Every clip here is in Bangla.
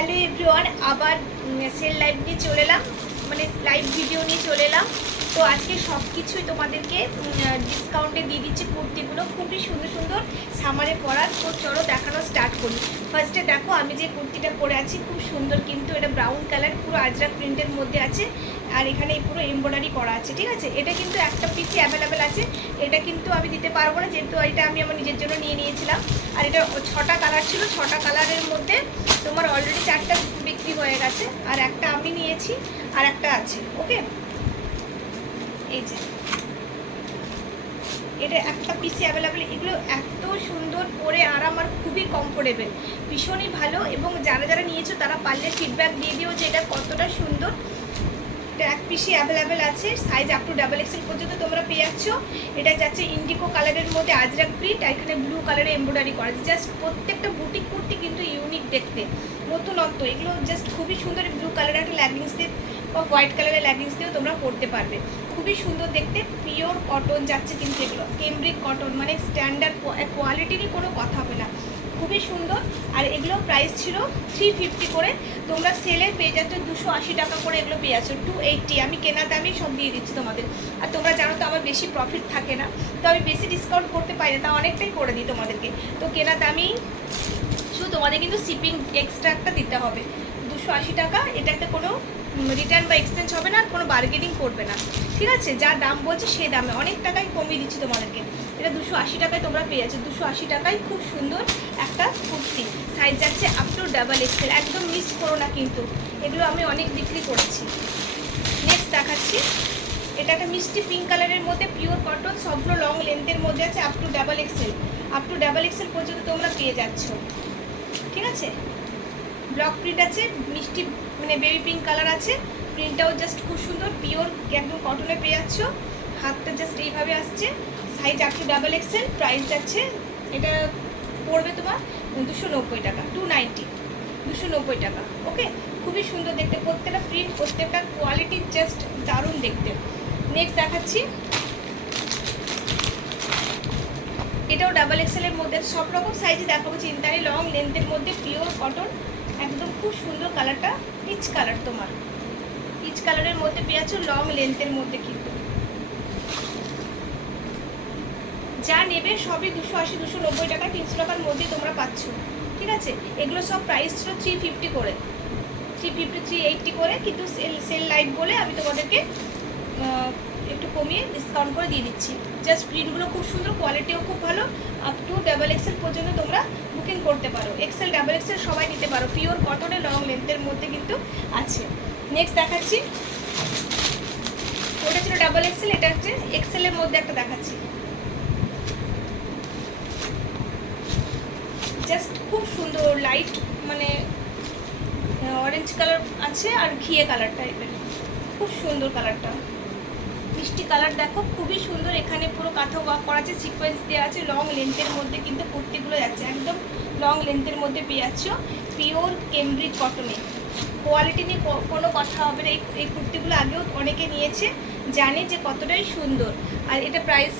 হ্যালো এভরিওয়ান, আবার সেল লাইভ নিয়ে চলে এলাম, মানে লাইভ ভিডিও নিয়ে চলে এলাম। তো আজকে সব কিছুই তোমাদেরকে ডিসকাউন্টে দিয়ে দিচ্ছি। কুর্তিগুলো খুবই সুন্দর সুন্দর সামারে পরার। তো চলো দেখানো স্টার্ট করি। ফার্স্টে দেখো আমি যে কুর্তিটা পরে আছি, খুব সুন্দর কিন্তু এটা ব্রাউন কালার, পুরো আজরাক প্রিন্টের মধ্যে আছে। আর এখানে পুরো এমব্রয়ডারি করা আছে, ঠিক আছে। এটা কিন্তু একটা পিসই অ্যাভেলেবেল আছে। এটা কিন্তু আমি দিতে পারবো না, যেহেতু এটা আমি আমার নিজের জন্য নিয়ে নিয়েছিলাম। আর এটা 6টা কালার ছিল, 6টা কালারের মধ্যে তোমার অলরেডি 4টা বিক্রি হয়ে গেছে, আর একটা আমি নিয়েছি, আর একটা আছে। ওকে, এই যে এটা একটা পিসি অ্যাভেলেবেল। এগুলো এত সুন্দর পরে আরাম আর খুবই কমফোর্টেবল, ভীষণই ভালো। এবং যারা যারা নিয়েছো তারা পারলে ফিডব্যাক দিয়ে দিও যে এটা কতটা সুন্দর। এটা এক পিসি অ্যাভেলেবেল আছে, size up to double XL পর্যন্ত তোমরা পেয়ে যাচ্ছ। এটা যাচ্ছে ইন্ডিগো কালারের মধ্যে আজরাক প্রিন্ট, আর এখানে ব্লু কালারে এমব্রয়ডারি করা আছে। জাস্ট প্রত্যেকটা বুটিক কুর্তি কিন্তু ইউনিক দেখতে, নতুনত্ব। এগুলো জাস্ট খুবই সুন্দর। ব্লু কালারের একটা লেগিংস দিয়ে বা হোয়াইট কালারের লেগিংস দিয়েও তোমরা পরতে পারবে, খুবই সুন্দর দেখতে। পিওর কটন যাচ্ছে কিন্তু, এগুলো কেমব্রিক কটন, মানে স্ট্যান্ডার্ড কোয়ালিটিরই কোনো কথা হবে না, খুবই সুন্দর। আর এগুলো প্রাইস ছিল 350 করে, তোমরা সেলে পেয়ে যাচ্ছ 280 টাকা করে। এগুলো পেয়ে যাচ্ছ 280। আমি কেনা দামেই সব দিয়ে দিচ্ছি তোমাদের। আর তোমরা জানো তো আমার বেশি প্রফিট থাকে না, তো আমি বেশি ডিসকাউন্ট করতে পারি না, তা অনেকটাই করে দিই তোমাদেরকে। তো কেনা দামেই শুধু তোমাদের কিন্তু শিপিং এক্সট্রা একটা দিতে হবে 280 টাকা। এটাতে কোনো রিটার্ন বা এক্সচেঞ্জ হবে না, আর কোনো বার্গেনিং করবে না, ঠিক আছে। যা দাম বলছে সেই দামে অনেক টাকাই কমিয়ে দিচ্ছি তোমাদেরকে। এটা 280 টাকায় তোমরা পেয়ে যাচ্ছ। 280 টাকায় খুব সুন্দর একটা কুর্তি, সাইজ যাচ্ছে আপ টু ডাবল এক্সেল। একদম মিস করো না কিন্তু, এগুলো আমি অনেক বিক্রি করেছি। নেক্সট দেখাচ্ছি, এটা একটা মিষ্টি পিঙ্ক কালারের মধ্যে পিওর কটন, সবগুলো লং লেন্থের মধ্যে আছে, up to double XL. Up to double XL পর্যন্ত তোমরা পেয়ে যাচ্ছ, ঠিক আছে। ব্লক প্রিন্ট আছে, মিষ্টি মানে বেবি পিঙ্ক কালার আছে। প্রিন্টটাও জাস্ট খুব সুন্দর, পিওর একদম কটনে পেয়ে যাচ্ছ। হাতটা জাস্ট এইভাবে আসছে, size up to double XL. Price যাচ্ছে, এটা পড়বে তোমার 290 টাকা, 290, 290 টাকা। ওকে, খুবই সুন্দর দেখতে, প্রত্যেকটা প্রিন্ট, প্রত্যেকটা কোয়ালিটি জাস্ট দারুণ দেখতে। নেক্সট দেখাচ্ছি, এটাও ডাবল এক্সেলের মধ্যে, সব রকম সাইজে দেখাবো, চিন্তা নেই। লং লেন্থের মধ্যে পিওর কটন, একদম খুব সুন্দর কালারটা, পিচ কালার, তোমার পিচ কালারের মধ্যে পেয়ে যাচ্ছ, লং লেন্থের মধ্যে। কিন্তু যা নেবে সবই 280, 290 টাকা, 300 টাকার মধ্যে তোমরা পাচ্ছ, ঠিক আছে। এগুলো সব প্রাইস ছিল 350 করে, 350, 380 করে, কিন্তু সেল লাইভ বলে আমি তোমাদেরকে একটু কমিয়ে ডিসকাউন্ট করে দিয়ে দিচ্ছি। জাস্ট প্রিন্টগুলো খুব সুন্দর, কোয়ালিটিও খুব ভালো। আপ টু ডাবল এক্সেল পর্যন্ত তোমরা বুকিং করতে পারো। এক্সেল ডাবল এক্সেল সবাই নিতে পারো, পিওর কটনে লং লেন্থের মধ্যে কিন্তু আছে। নেক্সট দেখাচ্ছি, ওটা ছিল ডাবল এক্সেল, এটা হচ্ছে এক্সেলের মধ্যে একটা দেখাচ্ছি। জাস্ট খুব সুন্দর লাইট, মানে অরেঞ্জ কালার আছে আর ঘিয়ে কালার টাইপের, খুব সুন্দর কালারটা, মিষ্টি কালার দেখো, খুবই সুন্দর। এখানে পুরো কাঁথা ওয়ার্ক করা আছে, সিকোয়েন্স দেওয়া আছে। লং লেন্থের মধ্যে কিন্তু কুর্তিগুলো যাচ্ছে, একদম লং লেন্থের মধ্যে পেয়ে যাচ্ছ, পিওর কেমব্রিক কটনে। কোয়ালিটি নিয়ে কোনো কথা হবে না। এই কুর্তিগুলো আগেও অনেকে নিয়েছে, জানে যে কতটাই সুন্দর। আর এটা প্রাইস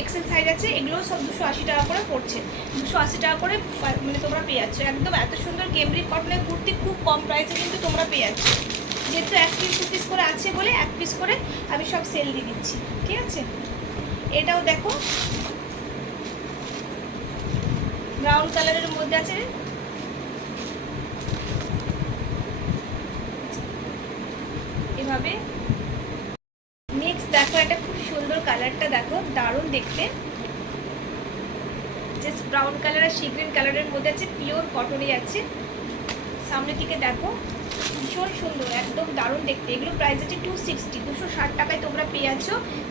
এক্সেল সাইজ আছে, এগুলোও সব 280 টাকা করে পড়ছে, 280 টাকা করে মানে তোমরা পেয়ে যাচ্ছ। একদম এত সুন্দর কেমব্রিক কটনের কুর্তি খুব কম প্রাইসে কিন্তু তোমরা পেয়ে যাচ্ছ। যেহেতু 1 পিস 2 পিস করে আছে বলে 1 পিস করে আমি সব সেল দিয়ে দিচ্ছি, ঠিক আছে। এটাও দেখো ব্রাউন কালারের মধ্যে আছে, এভাবে। নেক্সট দেখো, এটা খুব সুন্দর কালারটা দেখো, দারুণ দেখতে। জাস্ট ব্রাউন কালার আর সি গ্রিন কালারের মধ্যে আছে, পিওর কটনই আছে। সামনের দিকে দেখো, ভীষণ সুন্দর, একদম দারুণ দেখতে। এগুলো প্রাইস আছে 260, 260 টাকায় তোমরা পেয়ে যাচ্ছ।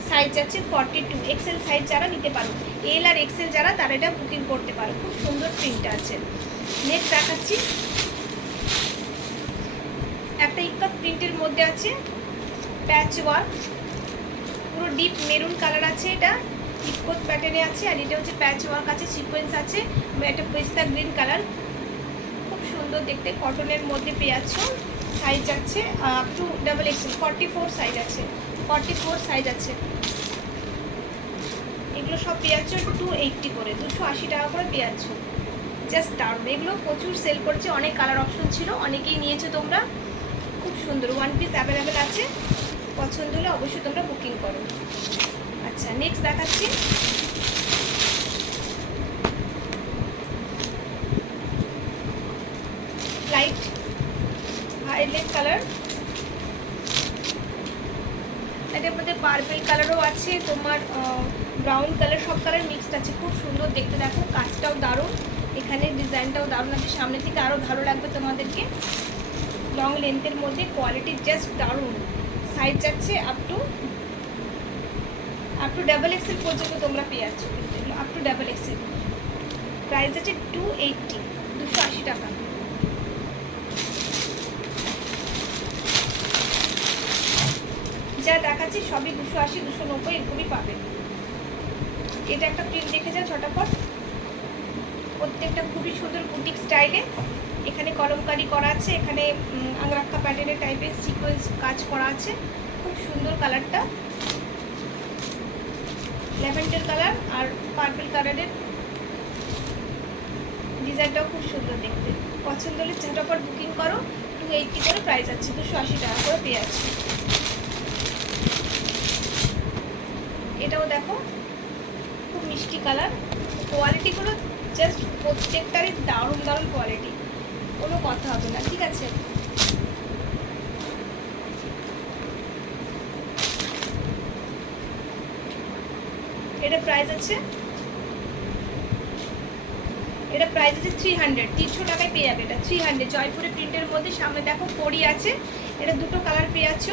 সাইজ আছে 42, এক্সেল সাইজ যারা নিতে পারো, এল আর এক্সেল যারা, তারা এটা বুকিং করতে পারো। খুব সুন্দর প্রিন্ট আছে। নেক্সট দেখাচ্ছি, একটা ইক্কাত প্রিন্টের মধ্যে আছে, প্যাচ ওয়ার্ক, পুরো ডিপ মেরুন কালার আছে। এটা ইক্কত প্যাটার্নে আছে, আর এটা হচ্ছে প্যাচ ওয়ার্ক আছে, সিকোয়েন্স আছে, একটা পেস্তা গ্রিন কালার, খুব সুন্দর দেখতে, কটনের মধ্যে পেয়ে যাচ্ছ। সাইজ যাচ্ছে up to double XL, 44 size আছে, 44 সাইজ আছে। এগুলো সব পেয়ে যাচ্ছ 280 করে, 280 টাকা করে পেয়ে যাচ্ছ। জাস্ট দারুণ। এগুলো প্রচুর সেল করছে, অনেক কালার অপশন ছিল, অনেকেই নিয়েছো তোমরা। খুব সুন্দর, ওয়ান পিস অ্যাভেলেবেল আছে, পছন্দ হলে অবশ্যই তোমরা বুকিং করো। আচ্ছা, নেক্সট দেখাচ্ছি লাইট ভায়োলেট কালার, এটার মধ্যে পার্পল কালারও আছে, তোমার ব্রাউন কালার, সব কালার মিক্সড আছে। খুব সুন্দর দেখতে, দেখো কাজটাও দারুণ, এখানে ডিজাইনটাও দারুণ আছে, সামনে থেকে আরও ভালো লাগবে তোমাদেরকে। লং লেন্থের মধ্যে কোয়ালিটি জাস্ট দারুণ। সাইজ যাচ্ছে আপ টু ডাবল এক্সেল পর্যন্ত তোমরা পেয়ে যাচ্ছ, up to double XL. Price আছে 280, 280 টাকা। যা দেখাচ্ছি সবই 280, 290 এরকমই পাবেন। এটা একটা প্রিন্ট দেখে যাও ঝটাপট, প্রত্যেকটা খুবই সুন্দর বুটিক স্টাইলে। এখানে কলমকারি করা আছে, এখানে আংরাক্কা প্যাটার্নের টাইপের সিকোয়েন্স কাজ করা আছে। খুব সুন্দর কালারটা, ল্যাভেন্ডার কালার আর পার্পল কালারের ডিজাইনটাও খুব সুন্দর দেখতে। পছন্দ হলে ঝটাপট বুকিং করো। 280 করে প্রাইস আছে, 280 টাকা করে পেয়ে যাচ্ছে। এটাও দেখো খুব মিষ্টি কালার, কোয়ালিটিগুলো জাস্ট প্রত্যেকটারই দারুণ দারুণ কোয়ালিটি, কোনো কথা হবে না, ঠিক আছে। এটা প্রাইস আছে 300, 300 টাকায় পেয়ে যাবে এটা। 300 জয়পুরের প্রিন্টের মধ্যে, সামনে দেখো পরি আছে। এটা দুটো কালার পেয়ে যাচ্ছ,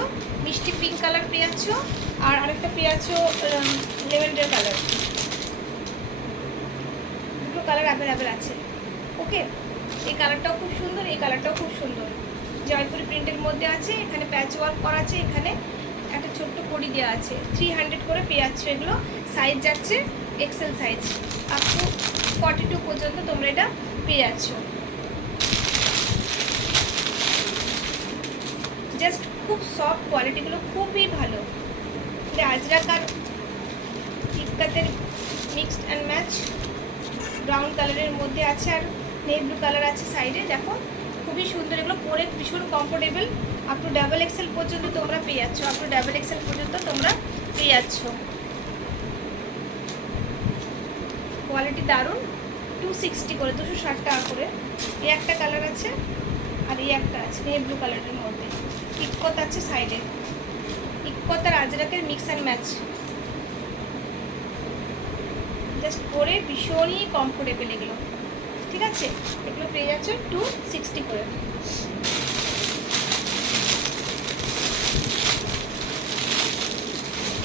মিষ্টি পিঙ্ক কালার পেয়ে যাচ্ছ, আর আরেকটা পেয়ে যাচ্ছ লেভেন্ডার কালার। দুটো কালার অ্যাভেলেবেল আছে, ওকে। এই কালারটাও খুব সুন্দর, এই কালারটাও খুব সুন্দর, জয়পুরি প্রিন্টের মধ্যে আছে। এখানে প্যাচ ওয়ার্ক করা আছে, এখানে একটা ছোট্ট পরি দেওয়া আছে। 300 করে পেয়ে যাচ্ছ এগুলো। সাইজ যাচ্ছে এক্সেল সাইজ, আপ টু 42 পর্যন্ত তোমরা এটা পেয়ে যাচ্ছ। জাস্ট খুব সফট, কোয়ালিটিগুলো খুবই ভালো। এটা আজরাক আর ইক্কাতের মিক্সড অ্যান্ড ম্যাচ, ব্রাউন কালারের মধ্যে আছে আর নেভি ব্লু কালার আছে সাইডে। দেখো খুবই সুন্দর, এগুলো পরে ভীষণ comfortable. Up to double XL পর্যন্ত তোমরা পেয়ে যাচ্ছ, আপ টু ডাবল এক্সেল পর্যন্ত তোমরা পেয়ে যাচ্ছ। কোয়ালিটি দারুণ। 260 করে, 260 টাকা করে। এই একটা কালার আছে আর এই একটা আছে নেভি ব্লু কালারের মধ্যে, ইক্কত আছে সাইডে, ইক্কত আর আজরাকের মিক্স অ্যান্ড ম্যাচ। জাস্ট পরে ভীষণই কমফোর্টেবল এগুলো, ঠিক আছে। এগুলো পেয়ে যাচ্ছ 260 করে।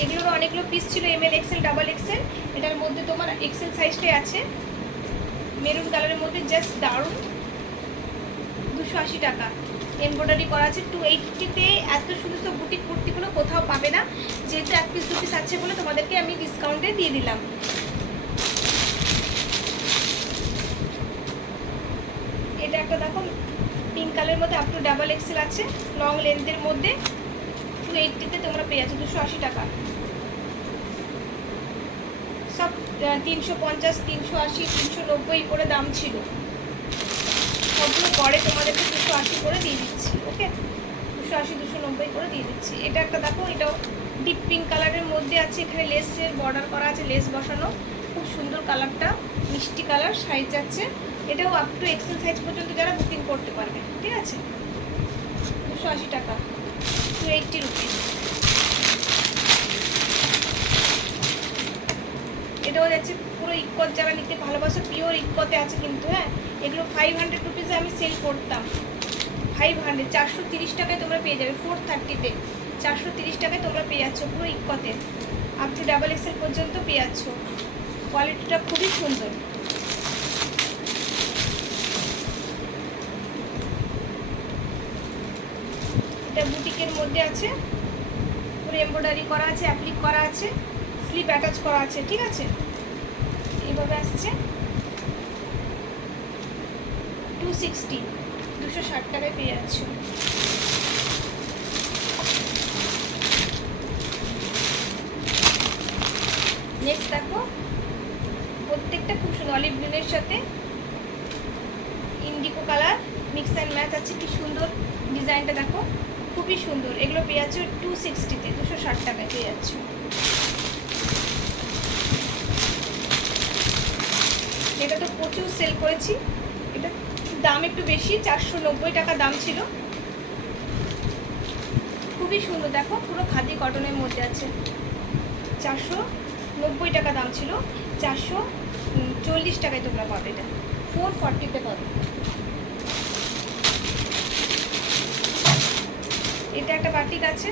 এগুলোর অনেকগুলো পিস ছিল, ML এক্সেল ডাবল এক্সেল। এটার মধ্যে তোমার এক্সেল সাইজটাই আছে, মেরুন কালারের মধ্যে, জাস্ট দারুণ। 280 টাকা এমব্রয়ডারি করা আছে। 280-তে এত সুন্দর বুটিক কুর্তিগুলো কোথাও পাবে না, যেহেতু এক পিস দু পিস আছে বলে তোমাদেরকে আমি ডিসকাউন্টে দিয়ে দিলাম। এটা একটা দেখো পিঙ্ক কালারের মধ্যে, আপ টু ডাবল এক্সেল আছে, লং লেন্থের মধ্যে। 280-তে তোমরা পেয়ে যাচ্ছ 280 টাকা। সব 350, 380, 390 করে দাম ছিল, সবগুলো পরে তোমাদেরকে 280 করে দিয়ে দিচ্ছি, ওকে। 280, 290 করে দিয়ে দিচ্ছি। এটা একটা দেখো, এটাও ডিপ পিঙ্ক কালারের মধ্যে আছে, এখানে লেসের বর্ডার করা আছে, লেস বসানো, খুব সুন্দর কালারটা, মিষ্টি কালার। সাইজ যাচ্ছে এটাও আপ টু এক্সেল সাইজ পর্যন্ত যারা বুকিং করতে পারবে, ঠিক আছে। 280 টাকা, 280 রুপিস। এটাও যাচ্ছে পুরো ইক্কত, যারা নিতে ভালোবাসো পিওর ইক্কতে আছে কিন্তু, হ্যাঁ। এগুলো 500 রুপিসে আমি সেল করতাম, 500, 430 টাকায় তোমরা পেয়ে যাবে। 430-তে 430 টাকায় তোমরা পেয়ে যাচ্ছ পুরো ইক্কতে, আপ টু ডাবল এক্সেল পর্যন্ত পেয়ে যাচ্ছ। কোয়ালিটিটা খুবই সুন্দর। এটা বুটিকের মধ্যে আছে, পুরো এমব্রয়ডারি করা আছে, অ্যাপ্লিক করা আছে, স্লিপ অ্যাটাচ করা আছে, ঠিক আছে। এইভাবে আসছে 260, 260 টাকায় পেয়ে যাচ্ছ। নেক্সট দেখো, প্রত্যেকটা খুব সুন্দর, অলিভ গ্রিনের সাথে কালার মিক্স অ্যান্ড ম্যাচ আছে, কি সুন্দর ডিজাইনটা দেখো, খুবই সুন্দর। এগুলো পেয়ে যাচ্ছ 260-তে, 260 টাকায় পেয়ে যাচ্ছ। এটা তো প্রচুর সেল করেছি, এটা দাম একটু বেশি, 490 টাকা দাম ছিল। খুবই সুন্দর দেখো, পুরো খাদি কটনের মধ্যে আছে। 490 টাকা দাম ছিল, 440 টাকায় তোমরা পাবে। এটা 440-তে পাবে। এটা একটা বাটিক আছে,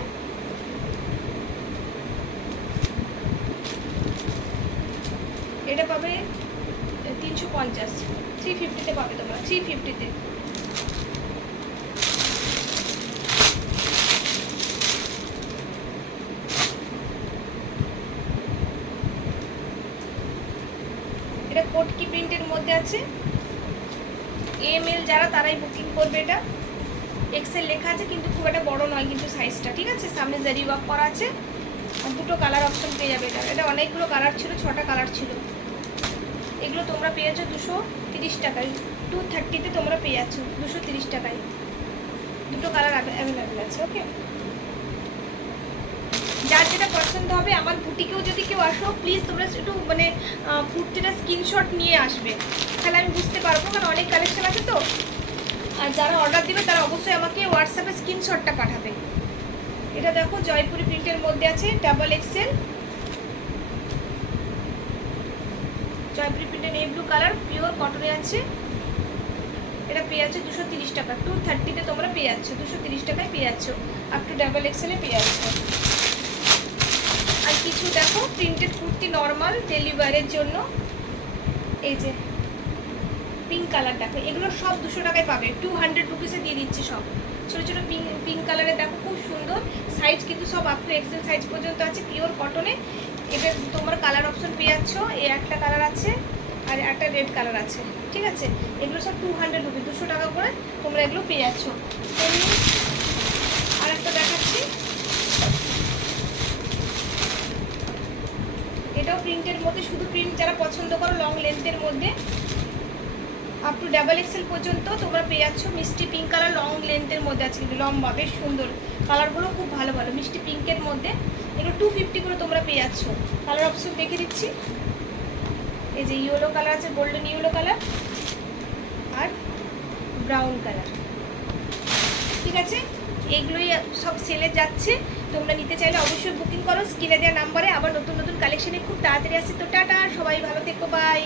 এটা পাবে 350, 350-তে পাবে তোমরা, 350-তে। এটা কোটকি প্রিন্টের মধ্যে আছে, এমএল যারা তারাই বুকিং করবে। এটা এক্সেল লেখা আছে, কিন্তু খুব একটা বড় নয় কিন্তু সাইজটা, ঠিক আছে। সামনে জারি ওয়ার্ক করা আছে, আর দুটো কালার অপশন পেয়ে যাবে। এটা অনেকগুলো কালার ছিল, 6টা কালার ছিল। এগুলো তোমরা পেয়ে যাচ্ছ 230 টাকায়, 230-তে তোমরা পেয়ে যাচ্ছ 230 টাকায়। দুটো কালার অ্যাভেলেবেল আছে। ওকে, যার যেটা পছন্দ হবে, আমার বুটিকেও যদি কেউ আসো প্লিজ তোমরা একটু মানে কুর্তিটা স্ক্রিনশট নিয়ে আসবে, তাহলে আমি বুঝতে পারবো, কারণ অনেক কালেকশন আছে তো। আর যারা অর্ডার দেবে তারা অবশ্যই আমাকে হোয়াটসঅ্যাপে স্ক্রিনশটটা পাঠাবে। এটা দেখো জয়পুরি প্রিন্টের মধ্যে আছে, ডাবল এক্সেল, জয়পুরি প্রিন্টের নেভি ব্লু কালার, পিওর কটনে আছে। এটা পেয়ে যাচ্ছে 230 টাকা, 230-তে তোমরা পেয়ে যাচ্ছ, 230 টাকায় পেয়ে যাচ্ছ, আপ টু ডাবল এক্সেলে পেয়ে যাচ্ছ। আর কিছু দেখো প্রিন্টেড কুর্তি নর্মাল ডেলিভারির জন্য, এই যে পিঙ্ক কালার দেখো, এগুলো সব 200 টাকায় পাবে, 200 রুপিসে দিয়ে দিচ্ছি সব। ছোটো ছোটো পিঙ্ক কালারে দেখো, খুব সুন্দর সাইজ, কিন্তু সব আপ টু এক্সেল সাইজ পর্যন্ত আছে, পিওর কটনে। এটা তোমরা কালার অপশন পেয়ে যাচ্ছ, এই একটা কালার আছে আর একটা রেড কালার আছে, ঠিক আছে। এগুলো সব 200 রুপি, 200 টাকা করে তোমরা এগুলো পেয়ে যাচ্ছ। এমনি আর একটা দেখাচ্ছি, এটাও প্রিন্টের মধ্যে, শুধু প্রিন্ট যারা পছন্দ করো লং লেন্থের মধ্যে, আপ টু ডাবল এক্সেল পর্যন্ত তোমরা পেয়ে যাচ্ছ। মিষ্টি পিঙ্ক কালার লং লেন্থের মধ্যে আছে, কিন্তু লম্বা বেশ সুন্দর, কালারগুলো খুব ভালো ভালো, মিষ্টি পিঙ্কের মধ্যে। এগুলো 250 করে তোমরা পেয়ে যাচ্ছ। কালার অপশন দেখে দিচ্ছি, এই যে ইয়েলো কালার আছে, গোল্ডেন ইয়েলো কালার আর ব্রাউন কালার, ঠিক আছে। এগুলোই সব সেলে যাচ্ছে, তোমরা নিতে চাইলে অবশ্যই বুকিং করো স্ক্রিনে দেওয়া নাম্বারে। আবার নতুন নতুন কালেকশনে খুব তাড়াতাড়ি আসছে। তো টাটা, সবাই ভালো থেকো, বাই।